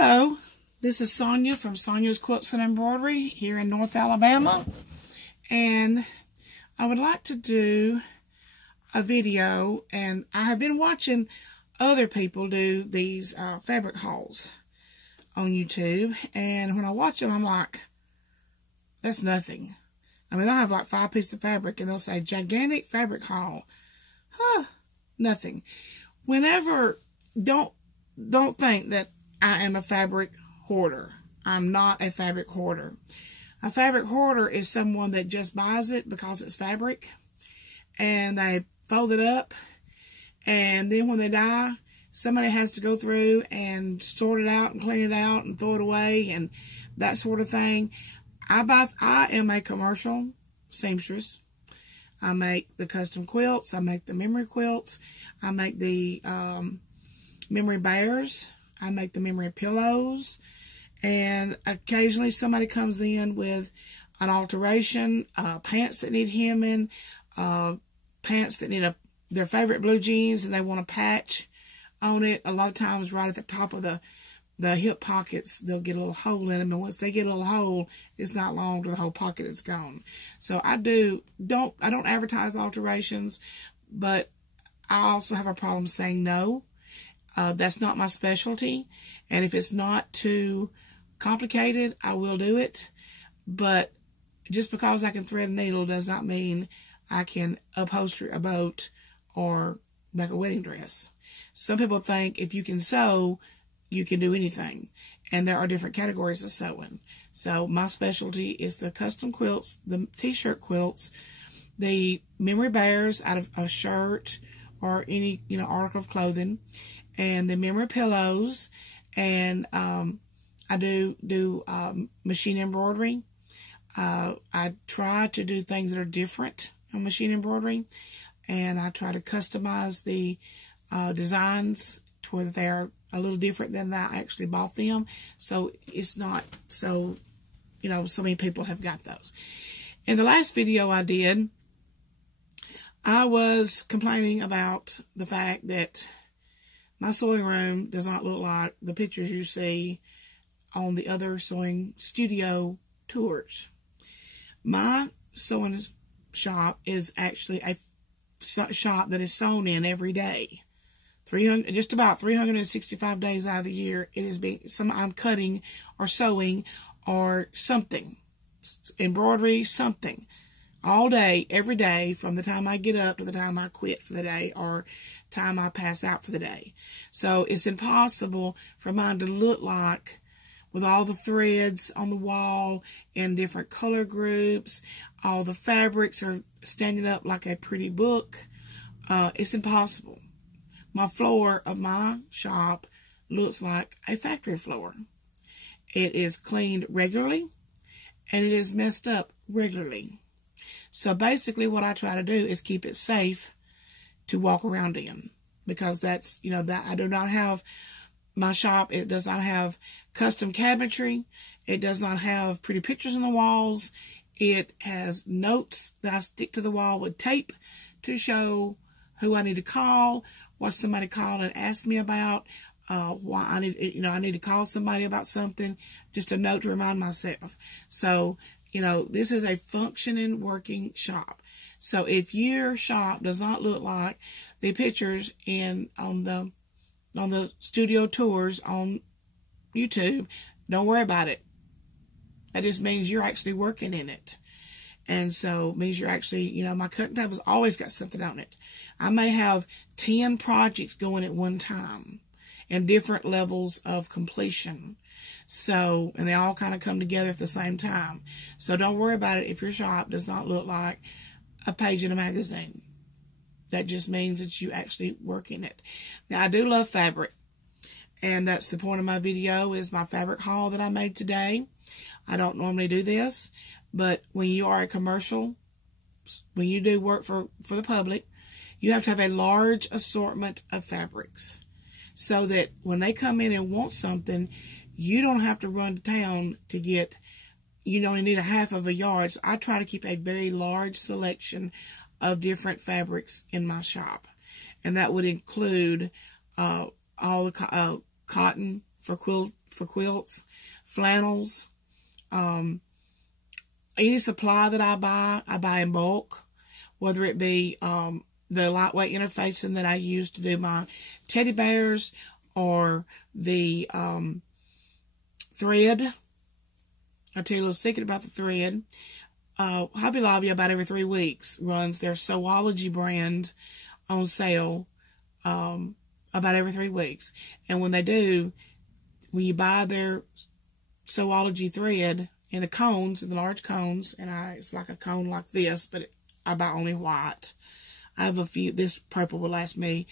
Hello, this is Sonia from Sonyas Quilts and Embroidery here in North Alabama, and I would like to do a video, and I have been watching other people do these fabric hauls on YouTube, and when I watch them I'm like, that's nothing. I mean, I have like 5 pieces of fabric and they'll say gigantic fabric haul. Nothing. Whenever, don't think that I am a fabric hoarder. I'm not a fabric hoarder. A fabric hoarder is someone that just buys it because it's fabric and they fold it up, and then when they die, somebody has to go through and sort it out and clean it out and throw it away and that sort of thing. I am a commercial seamstress. I make the custom quilts. I make the memory quilts. I make the memory bears. I make the memory pillows. And occasionally somebody comes in with an alteration, pants that need hemming, pants that need their favorite blue jeans and they want a patch on it. A lot of times right at the top of the hip pockets, they'll get a little hole in them, and once they get a little hole, it's not long till the whole pocket is gone. So I don't advertise alterations, but I also have a problem saying no. That's not my specialty, and if it's not too complicated, I will do it. But just because I can thread a needle does not mean I can upholster a boat or make a wedding dress. Some people think if you can sew, you can do anything, and there are different categories of sewing. So my specialty is the custom quilts, the t-shirt quilts, the memory bears out of a shirt or any article of clothing, and the memory pillows, and I do machine embroidery. I try to do things that are different on machine embroidery, and I try to customize the designs to where they are a little different than I actually bought them, so it's not so so many people have got those. In the last video I did, I was complaining about the fact that my sewing room does not look like the pictures you see on the other sewing studio tours. My sewing shop is actually a shop that is sewn in every day. Just about 365 days out of the year, it is I'm cutting or sewing or something, embroidery, something, all day, every day, from the time I get up to the time I quit for the day or time I pass out for the day. So it's impossible for mine to look like, with all the threads on the wall in different color groups, all the fabrics are standing up like a pretty book. It's impossible. My floor of my shop looks like a factory floor. It is cleaned regularly, and it is messed up regularly. So basically what I try to do is keep it safe to walk around in, because that's, that I do not have my shop. It does not have custom cabinetry. It does not have pretty pictures on the walls. It has notes that I stick to the wall with tape to show who I need to call, what somebody called and asked me about, why I need to call somebody about something, just a note to remind myself. So, this is a functioning, working shop. So if your shop does not look like the pictures on the studio tours on YouTube, don't worry about it. That just means you're actually working in it. And so it means you're actually, my cutting table's always got something on it. I may have 10 projects going at one time and different levels of completion. So, and they all kind of come together at the same time. So don't worry about it if your shop does not look like a page in a magazine. That just means that you actually work in it. Now, I do love fabric, and that's the point of my video, is my fabric haul that I made today. I don't normally do this, but when you are a commercial, when you do work for the public, you have to have a large assortment of fabrics so that when they come in and want something, you don't have to run to town to get, you only need a half of a yard. So I try to keep a very large selection of different fabrics in my shop. And that would include all the cotton for for quilts, flannels, any supply that I buy in bulk, whether it be the lightweight interfacing that I use to do my teddy bears, or the thread. I'll tell you a little secret about the thread. Hobby Lobby, about every 3 weeks, runs their Sewology brand on sale about every 3 weeks. And when they do, when you buy their Sewology thread in the cones, in the large cones, and it's like a cone like this, but I buy only white. I have a few. This purple will last me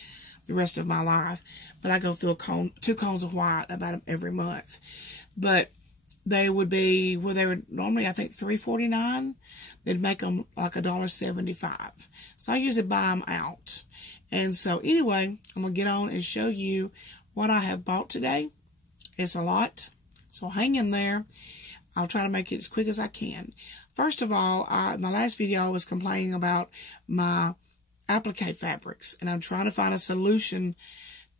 the rest of my life, but I go through 2 cones of white about every month. But they would be, well, they were normally, I think, $3.49. They'd make them like $1.75. So I usually buy them out. And so anyway, I'm going to get on and show you what I have bought today. It's a lot, so hang in there. I'll try to make it as quick as I can. First of all, my last video I was complaining about my applique fabrics, and I'm trying to find a solution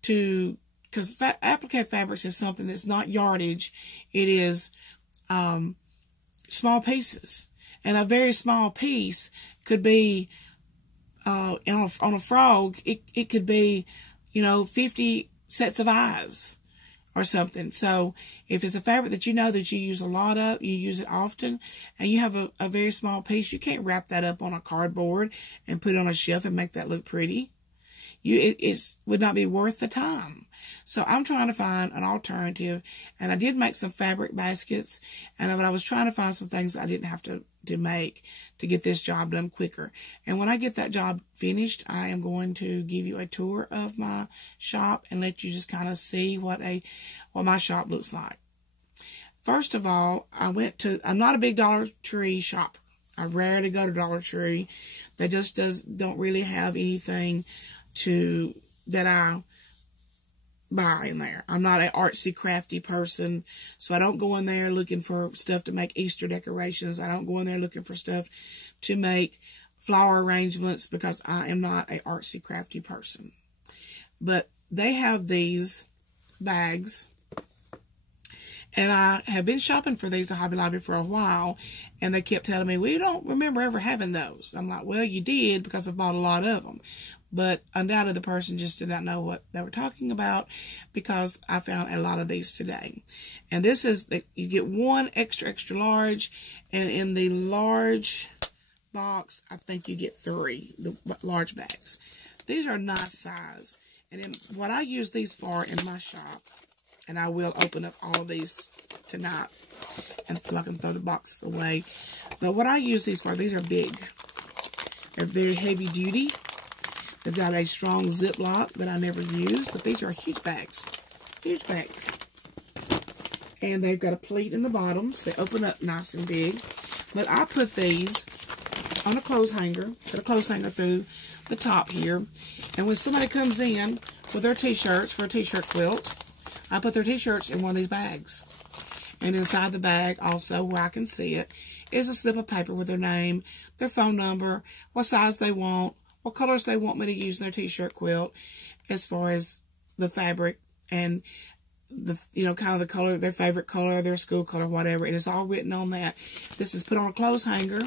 to, because applique fabrics is something that's not yardage. It is small pieces, and a very small piece could be on a frog. It could be, 50 sets of eyes or something. So if it's a fabric that you know that you use a lot of, you use it often, and you have a very small piece, you can't wrap that up on a cardboard and put it on a shelf and make that look pretty. It would not be worth the time. So I'm trying to find an alternative, and I did make some fabric baskets, but I was trying to find some things that I didn't have to make to get this job done quicker. And when I get that job finished, I am going to give you a tour of my shop and let you just kind of see what my shop looks like. First of all, I'm not a big Dollar Tree shopper. I rarely go to Dollar Tree. They just don't really have anything that I buy in there. I'm not an artsy, crafty person, so I don't go in there looking for stuff to make Easter decorations. I don't go in there looking for stuff to make flower arrangements, because I am not an artsy, crafty person. But they have these bags, and I have been shopping for these at Hobby Lobby for a while, and they kept telling me, we don't remember ever having those. I'm like, well, you did, because I bought a lot of them. But undoubtedly the person just did not know what they were talking about, because I found a lot of these today. And this is, you get one extra large, and in the large box, I think you get 3, the large bags. These are nice size. And then what I use these for in my shop, and I will open up all of these tonight, and so I can throw the box away. But what I use these for, these are big. They're very heavy duty. They've got a strong Ziploc that I never use, but these are huge bags. Huge bags. And they've got a pleat in the bottoms. They open up nice and big. But I put these on a clothes hanger. Put a clothes hanger through the top here. And when somebody comes in with their t-shirts for a t-shirt quilt, I put their t-shirts in one of these bags. And inside the bag, also, where I can see it, is a slip of paper with their name, their phone number, what size they want, what colors they want me to use in their t-shirt quilt, as far as the fabric and the, kind of the color, their favorite color, their school color, whatever. And it's all written on that. This is put on a clothes hanger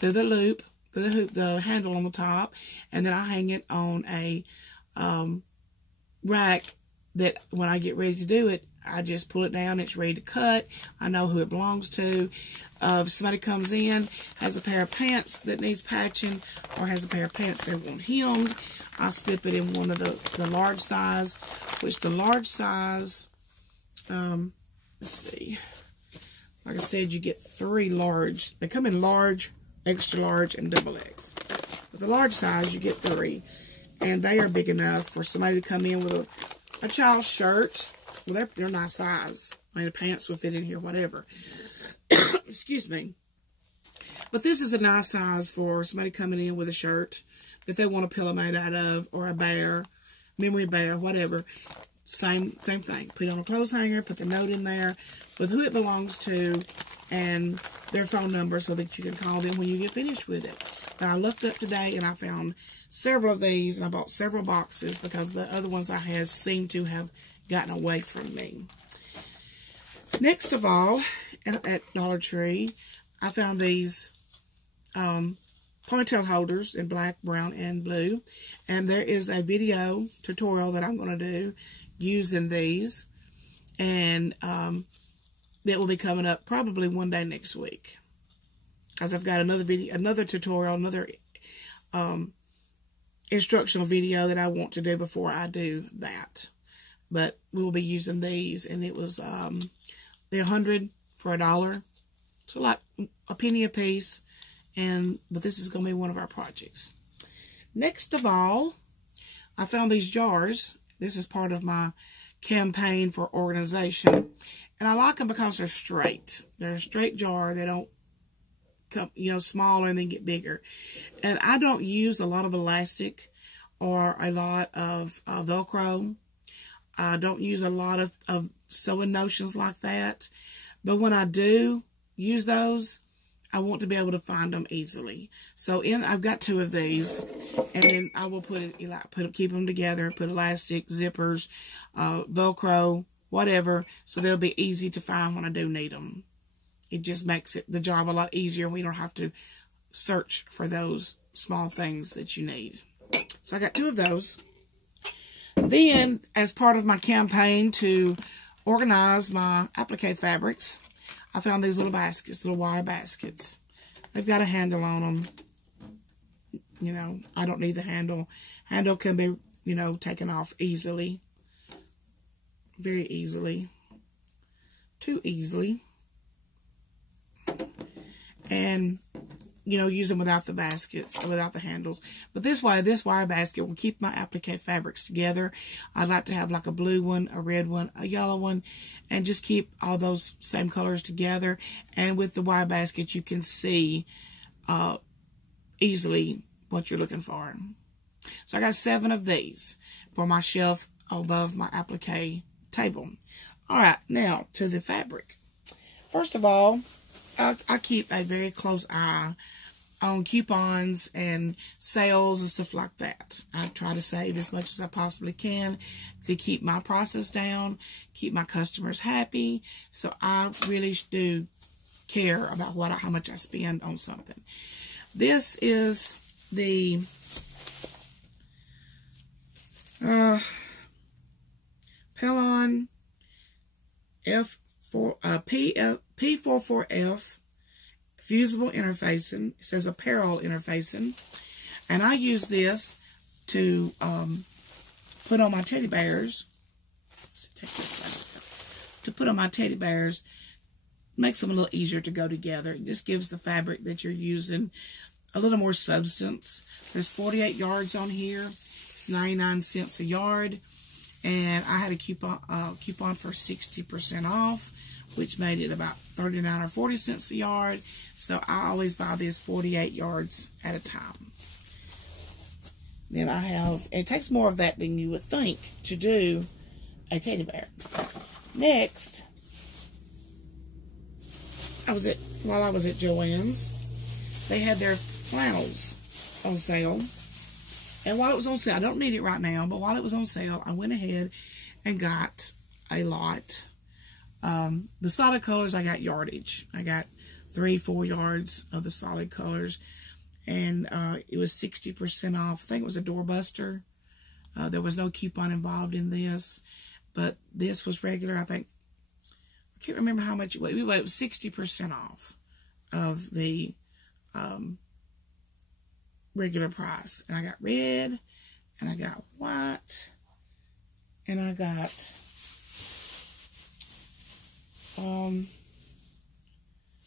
through the loop, through the hoop, the handle on the top, and then I hang it on a rack that when I get ready to do it, I just pull it down. It's ready to cut. I know who it belongs to. If somebody comes in, has a pair of pants that needs patching, or has a pair of pants they want hemmed, I slip it in one of the large size, which the large size, let's see, like I said, you get 3 large. They come in large, extra large, and double X. With the large size, you get 3, and they are big enough for somebody to come in with a child's shirt. Well, they're nice size. I mean, the pants will fit in here, whatever. Excuse me. But this is a nice size for somebody coming in with a shirt that they want a pillow made out of, or a bear, memory bear, whatever. Same thing. Put it on a clothes hanger, put the note in there with who it belongs to and their phone number, so that you can call them when you get finished with it. Now, I looked up today and I found several of these, and I bought several boxes because the other ones I had seemed to have gotten away from me. Next of all, at Dollar Tree, I found these ponytail holders in black, brown, and blue. And there is a video tutorial that I'm going to do using these. And that will be coming up probably one day next week. Because I've got another video, another tutorial, another instructional video that I want to do before I do that. But we will be using these. And it was, they're 100 for $1. So like a penny a piece. But this is going to be one of our projects. Next of all, I found these jars. This is part of my campaign for organization. And I like them because they're straight. They're a straight jar. They don't come, smaller and then get bigger. And I don't use a lot of elastic or a lot of Velcro. I don't use a lot of sewing notions like that. But when I do use those, I want to be able to find them easily. So I've got 2 of these, and then I will keep them together, put elastic, zippers, Velcro, whatever, so they'll be easy to find when I do need them. It just makes the job a lot easier. We don't have to search for those small things that you need. So I got 2 of those. Then, as part of my campaign to organize my applique fabrics, I found these little baskets, little wire baskets. They've got a handle on them. I don't need the handle. Handle can be, taken off easily. Very easily. Too easily. And, use them without the baskets, or without the handles. But this wire basket will keep my applique fabrics together. I'd like to have like a blue one, a red one, a yellow one, and just keep all those same colors together. And with the wire basket, you can see easily what you're looking for. So I got 7 of these for my shelf above my applique table. All right, now to the fabric. First of all, I keep a very close eye on coupons and sales and stuff like that. I try to save as much as I possibly can to keep my process down, keep my customers happy. So I really do care about how much I spend on something. This is the Pelon P44F fusible interfacing. It says apparel interfacing, and I use this to put on my teddy bears. To put on my teddy bears, makes them a little easier to go together. It just gives the fabric that you're using a little more substance. There's 48 yards on here. It's 99 cents a yard, and I had a coupon for 60% off, which made it about 39 or 40 cents a yard. So I always buy this 48 yards at a time. Then I have, it takes more of that than you would think to do a teddy bear. Next, while I was at Joann's, they had their flannels on sale. And while it was on sale, I don't need it right now, but while it was on sale, I went ahead and got a lot. The solid colors, I got yardage. I got 3-4 yards of the solid colors, and it was 60% off. I think it was a doorbuster. There was no coupon involved in this, but this was regular. I can't remember how much it was. It was 60% off of the regular price. And I got red, and I got white, and I got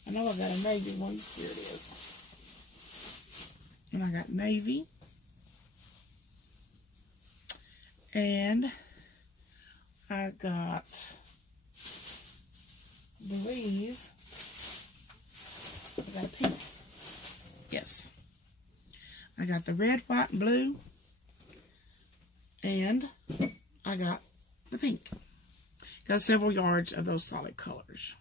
I know I got a navy one. Here it is. And I got navy. And I got, I believe, I got a pink. Yes. I got the red, white, and blue. And I got the pink. Got several yards of those solid colors.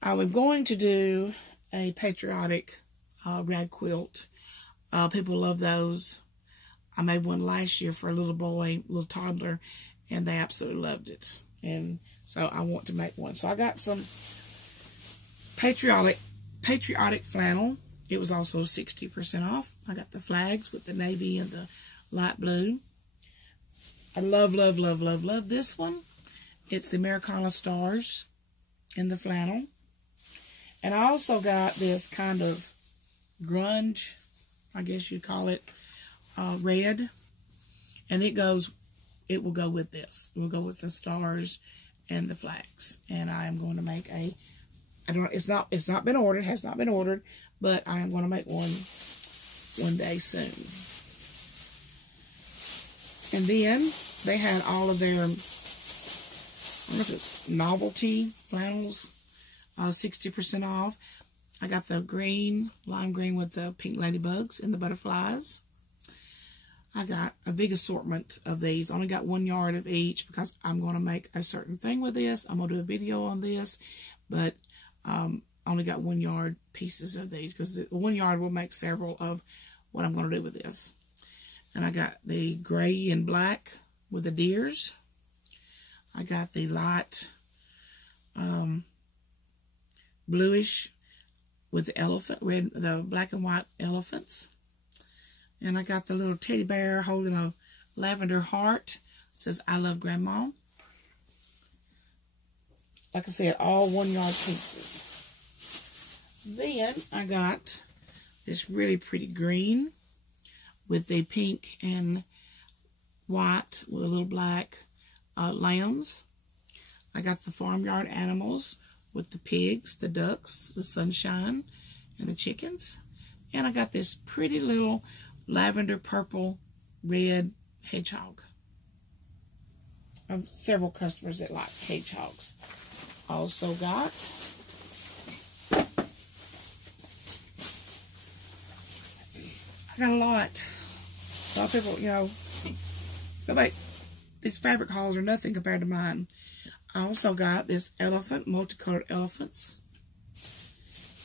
I was going to do a patriotic rag quilt. People love those. I made one last year for a little boy, little toddler, and they absolutely loved it. And so I want to make one. So I got some patriotic flannel. It was also 60% off. I got the flags with the navy and the light blue. I love this one. It's the Americana stars in the flannel. And I also got this kind of grunge, I guess you call it, red. And it will go with this. It will go with the stars and the flags. And I am going to make it's not been ordered, has not been ordered, but I am going to make one day soon. And then they had all of their, I don't know if it's novelty flannels, 60% off. I got the green, lime green with the pink ladybugs and the butterflies. I got a big assortment of these. Only got 1 yard of each because I'm going to make a certain thing with this. I'm going to do a video on this, but only got 1 yard pieces of these because 1 yard will make several of what I'm going to do with this. And I got the gray and black with the deers. I got the light bluish with the elephant, the black and white elephants. And I got the little teddy bear holding a lavender heart. It says, I love Grandma. Like I said, all 1 yard pieces. Then I got this really pretty green with the pink and white with a little black lambs. I got the farmyard animals with the pigs, the ducks, the sunshine, and the chickens. And I got this pretty little lavender, purple, red hedgehog. I have several customers that like hedgehogs. Also got I got a lot. A lot of people, you know, nobody, these fabric hauls are nothing compared to mine. I also got this elephant, multicolored elephants.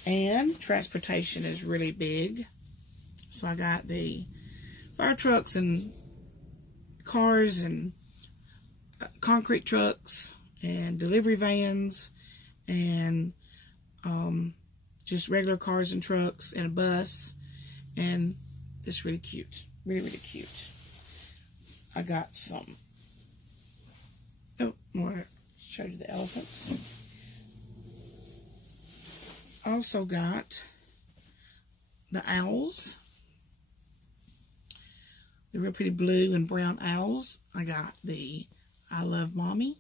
And transportation is really big. So I got the fire trucks and cars and concrete trucks and delivery vans and just regular cars and trucks and a bus. And this really cute. Really cute. I got some. Oh, I want to show you the elephants. I also got the owls. The real pretty blue and brown owls. I got the I Love Mommy.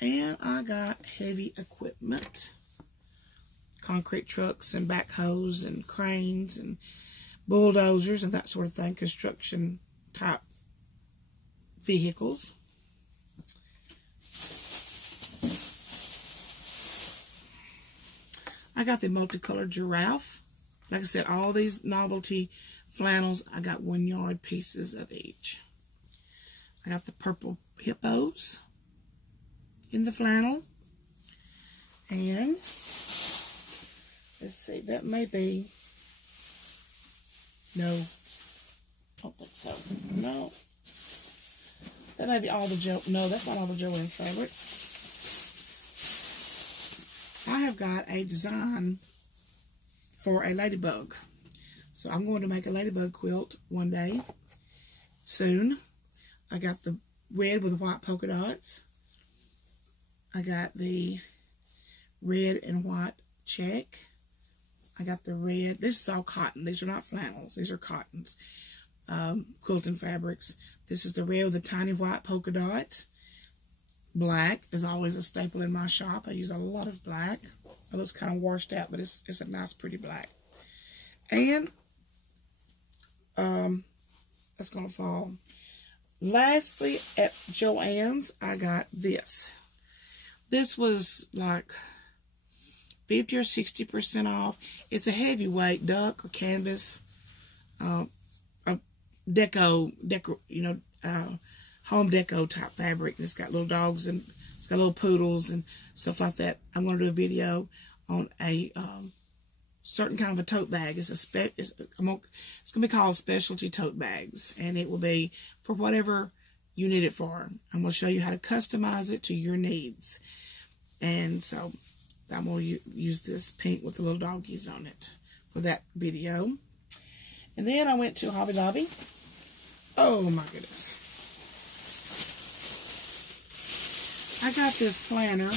And I got heavy equipment. Concrete trucks and backhoes and cranes and bulldozers and that sort of thing. Construction type vehicles. I got the multicolored giraffe. Like I said, all these novelty flannels, I got 1 yard pieces of each. I got the purple hippos in the flannel. And let's see, that may be, no, I don't think so. No. That may be all the no, that's not all the Joanne's fabric. I have got a design for a ladybug. So I'm going to make a ladybug quilt one day soon. I got the red with the white polka dots. I got the red and white check. I got the red. This is all cotton. These are not flannels. These are cottons. Quilting fabrics. This is the red with the tiny white polka dot. Black is always a staple in my shop. I use a lot of black. It looks kind of washed out, but it's a nice, pretty black. And that's going to fall. Lastly, at Joann's, I got this. This was like 50 or 60% off. It's a heavyweight duck or canvas, a deco, you know, home deco type fabric. It's got little dogs and it's got little poodles and stuff like that. I'm going to do a video on a certain kind of a tote bag. It's going to be called specialty tote bags, and it will be for whatever you need it for. I'm going to show you how to customize it to your needs. And so I'm going to use this pink with the little doggies on it for that video. And then I went to Hobby Lobby. Oh my goodness. I got this planner.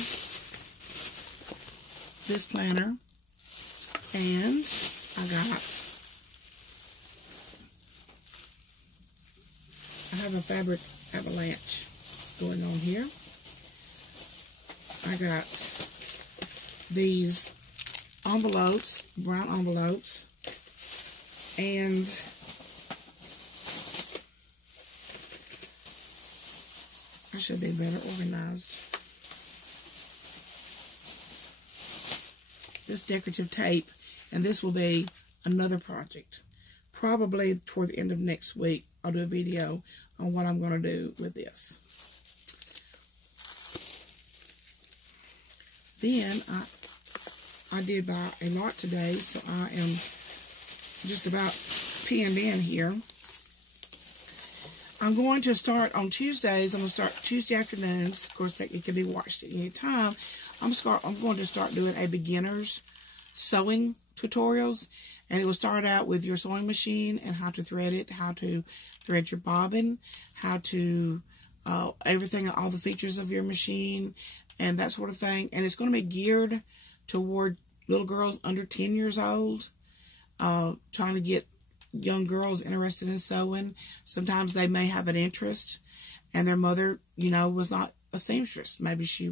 And I have a fabric avalanche going on here. I got these envelopes, brown envelopes, and I should be better organized. This decorative tape, and this will be another project. Probably toward the end of next week, I'll do a video on what I'm going to do with this. Then I did buy a lot today, so I am just about pinned in here. I'm going to start on Tuesdays. I'm going to start Tuesday afternoons. Of course, it can be watched at any time. I'm going to start doing a beginner's sewing tutorials, and it will start out with your sewing machine and how to thread it, how to thread your bobbin, how to everything, all the features of your machine, and that sort of thing. And it's going to be geared toward little girls under 10 years old, trying to get young girls interested in sewing. Sometimes they may have an interest, and their mother, was not a seamstress. Maybe she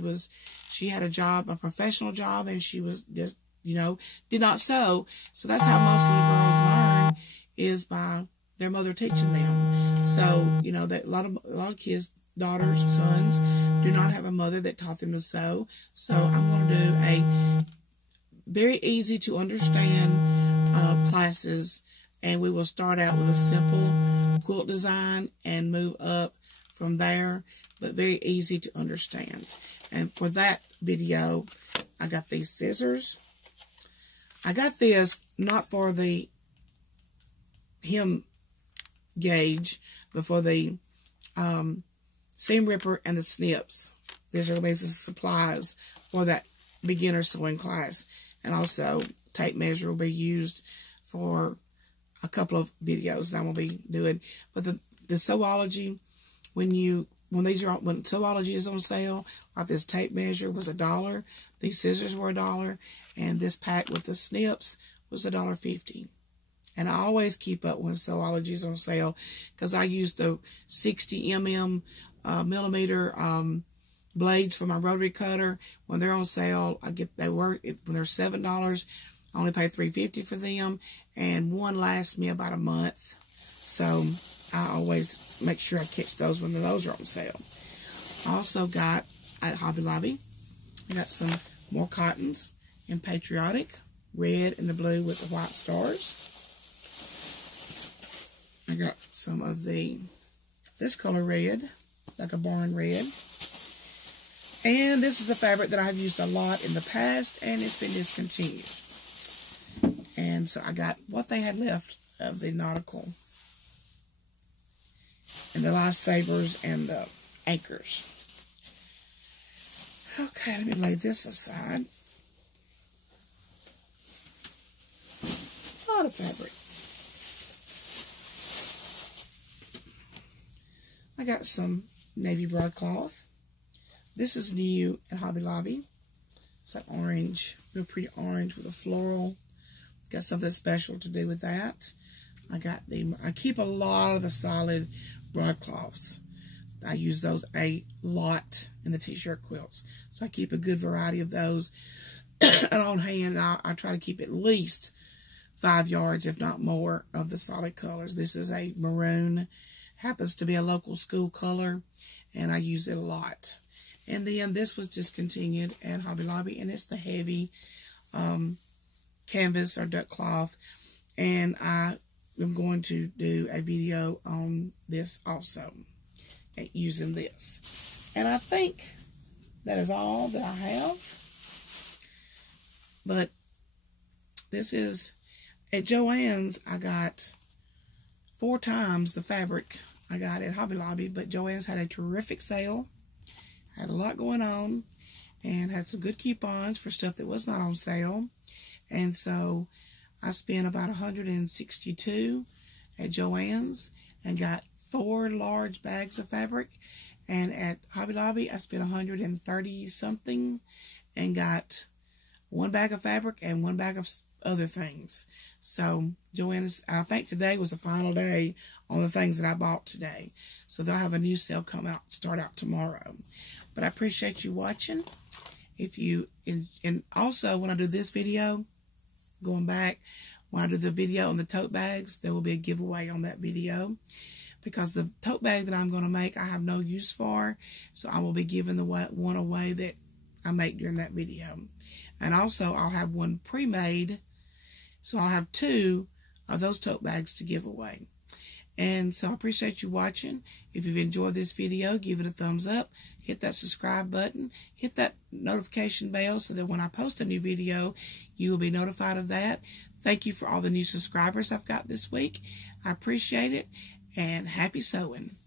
had a job, a professional job, and she was just, did not sew. So that's how most of the girls learn, is by their mother teaching them. So, that a lot of kids, daughters, sons, do not have a mother that taught them to sew. So I'm going to do a very easy to understand classes, and we will start out with a simple quilt design and move up from there, but very easy to understand. And for that video, I got these scissors. I got this not for the hem gauge, but for the seam ripper and the snips. These are the basic supplies for that beginner sewing class. And also, tape measure will be used for a couple of videos that I'm going to be doing. But the Sewology, when Sewology is on sale, like this tape measure was $1, these scissors were $1, and this pack with the snips was $1.50. And I always keep up when Sewology is on sale, because I use the 60 millimeter blades for my rotary cutter. When they're on sale, when they're $7, I only pay $3.50 for them, and one lasts me about a month. So I always make sure I catch those when those are on sale. I also got at Hobby Lobby, I got some more cottons in Patriotic, red and the blue with the white stars. I got some of this color red, like a barn red. And this is a fabric that I've used a lot in the past, and it's been discontinued. And so I got what they had left of the nautical, and the lifesavers and the anchors. Okay, let me lay this aside. A lot of fabric. I got some navy broadcloth. This is new at Hobby Lobby. It's like orange, real pretty orange with a floral. Got something special to do with that. I keep a lot of the solid broadcloths. I use those a lot in the t-shirt quilts. So I keep a good variety of those on hand. I try to keep at least 5 yards, if not more, of the solid colors. This is a maroon. Happens to be a local school color, and I use it a lot. And then this was discontinued at Hobby Lobby, and it's the heavy canvas or duck cloth. And I am going to do a video on this also, using this. And I think that is all that I have. But this is, at Joann's, I got 4 times the fabric I got at Hobby Lobby, but Joann's had a terrific sale. Had a lot going on and had some good coupons for stuff that was not on sale. And so I spent about $162 at Joann's and got 4 large bags of fabric. And at Hobby Lobby, I spent $130 something and got 1 bag of fabric and 1 bag of other things. So Joann's, I think today was the final day on the things that I bought today. So they'll have a new sale start out tomorrow. But I appreciate you watching. If you, and also when I do this video, going back, when I do the video on the tote bags, there will be a giveaway on that video. Because the tote bag that I'm going to make, I have no use for. So I will be giving the one away that I make during that video. And also, I'll have one pre-made. So I'll have 2 of those tote bags to give away. And so I appreciate you watching. If you've enjoyed this video, give it a thumbs up. Hit that subscribe button. Hit that notification bell so that when I post a new video, you will be notified of that. Thank you for all the new subscribers I've got this week. I appreciate it. And happy sewing.